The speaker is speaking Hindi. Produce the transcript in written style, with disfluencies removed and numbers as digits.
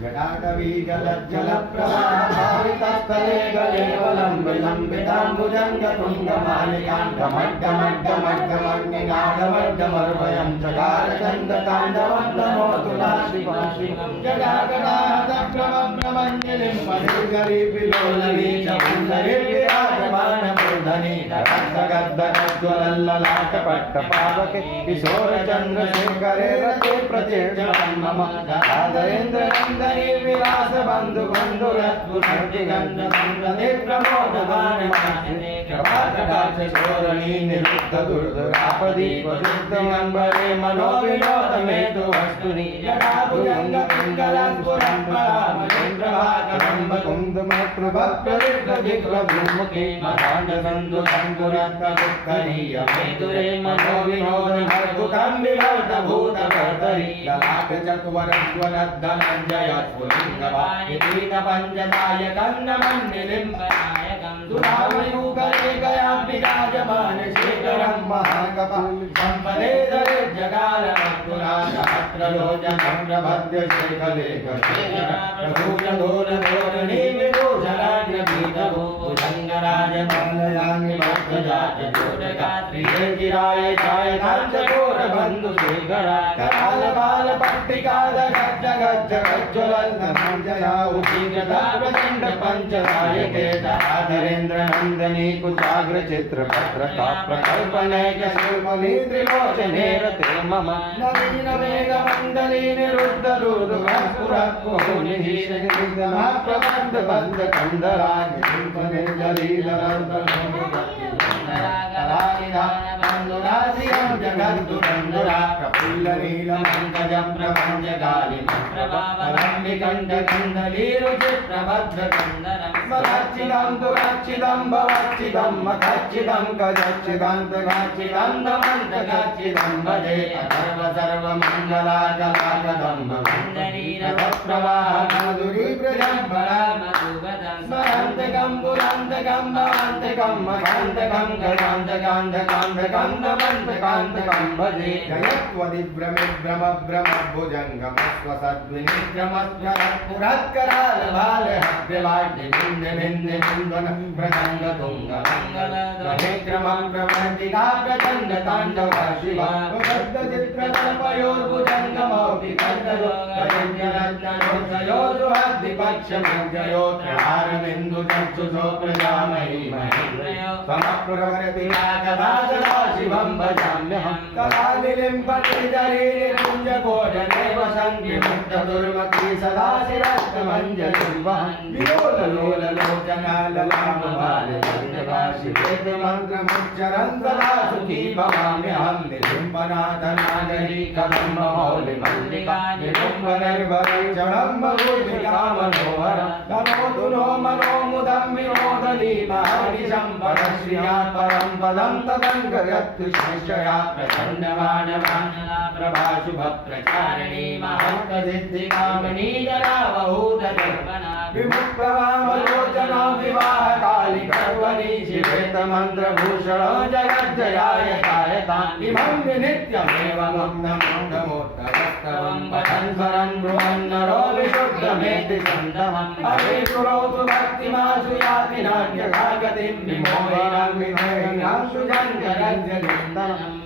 जटाटवी जलज्जलप्रवाहभावितस्थले गलेवलम्बिलम्बिताम्बुजङ्गतुङ्गमालिकान्तमड्डमड्डमड्डमग्निनादमड्डमर्वयं चकारचण्डताण्डवन्दनोतु नाशिवं शिवं जटाकटाहतप्रमभ्रमञ्जलिं पदेगरीविलोलनी च पुण्डरीविराजमानमूर्धनि रक्तगद्दज्ज्वलल्ललाटपट्टपावके किशोरचन्द्रशेखरे रते प्रत्यक्षं मम राधरेन्द्रनन्दनि विलास बंधु बंधु रत्पुरगंधे प्रमोदमानमाने कृपाकटाक्ष शोरणी निरुद्ध दुर्धरापदीप शुद्धमंबरे मनोविनोद मेतु वस्तुनि जटाभुजंग पिंगलस्फुरं परामचन्द्रभागम्ब कुन्दमप्रभप्रदिग्ध विग्रहमुखे मदानन्दु संपुरत्त दुःखनीय मेतुरे मनोविनोद अद्भुतं विवर्त भूतवर्तरि ललाट चत्वरस्वरद्धनञ्जयस्फुलिङ्गवाणि पीतपञ्चदाय कन्नमन्निलिम्बनायकं सुधामयूकरे गया विराजमान शेखरं महाकपं सम्पदेधरे जगालमस्तुरासहस्रलोचनं प्रभद्य शेखलेखशेखर प्रभूषधोरधोरणी विभूषणाग्रपीठभूभुजङ्गराजमलयानि भक्तजातजोटगात्रिये चिराय छायकान्तघोरबन्धुशेखरा करालबालपट्टिकादगज्जगज्जगज्ज्वलन्नमञ्जया उचिगदाप्रचण्ड पञ्चदायके राधरेन्द्रनन्दनी कुचाग्रचित्रपत्रका प्रकल्पनैक शिल्पनी त्रिलोचने रते मम नवीनमेघमण्डली निरुद्ध दुर्गमस्फुरत्कुहुनिहीशगिरिगमप्रबन्धबन्धकन्दरानि शिल्पने जलीलरन्धनोमुदासिदानबन्धुराशियं जगद्दुरन्धुरा प्रफुल्लनीलमङ्गजं प्रपञ्चकालिनं प्रभावलम्बिकण्ठकन्दलीरुचिप्रबद्धकन्दरं स्वरक्षितं तुरक्षितं भवक्षितं मखच्छितं गजच्छिदान्तगाच्छिदं दमन्तगाच्छिदं भजे सर्वमङ्गलाजलाजलं भवन्दनीरसप्रवाहमधुरीव्रजम्बरामधुवदं स्मरन्तकं पुरान्तकं भवान्तकं मखान्तकं गजान्तकान्तकान्तकं दमन्तकान्तकं भजे जयत्वदिभ्रमिभ्रमभ्रमभुजङ्गमस्वसद्विनिभ्रमस्वरत्पुरात्करालभालहव्यवाड्यभिन्नभिन्नभिन्दन प्रसङ्गतुङ्गमङ्गलध्वनिक्रमं प्रपञ्चिकाप्रचण्डताण्डवा शिवा प्रबद्धचित्रकल्पयोर्भुजङ्गमौलिकन्दलो गजञ्जनन्दनोत्सयोर्हद्दिपक्षमञ्जयोत्रहारबिन्दुचक्षुषो प्रजामहि महेन्द्रयो समप्रभरति नागदासदा शिवं भजाम्यहं कलानिलिं पतिजरीनिकुञ्जकोटने वसन्ति मुक्तदुर्मती सदा शिरस्तमञ्जलिं वहन् विलोललोललोचनाललामबालचन्द्रकाशिवेदमन्त्रमुच्चरन् सदा सुखी भवाम्यहं निलिम्बनाथनागरीकदम्बमौलिमल्लिका निलिम्बनर्वरीक्षणं मधुर्मिकामनोहरं नमोतु नो मनोमुदं विनोदनी महर्निशं परश्रिया परं पदं तदङ्गयत्तु शिष्यया प्रचण्डवाणवानला प्रभाशुभप्रचारिणी महत्तसिद्धिकामिनी जनावहूतजर्वणा विमुक्तवामलोचना विवाहकालिकर्वणि शिवेतमन्त्रभूषणो जगज्जयाय कायताम् इमं नित्यमेव नमोत्तमोत्तरस्तवं पठन् स्वरन् ब्रुवन् नरो विशुद्धमेति सन्तमम् अभिप्रोतु भक्तिमासु याति नान्यथा गतिं विमोहिनां विमोहिनां सुजन् जगज्जनिन्दनम्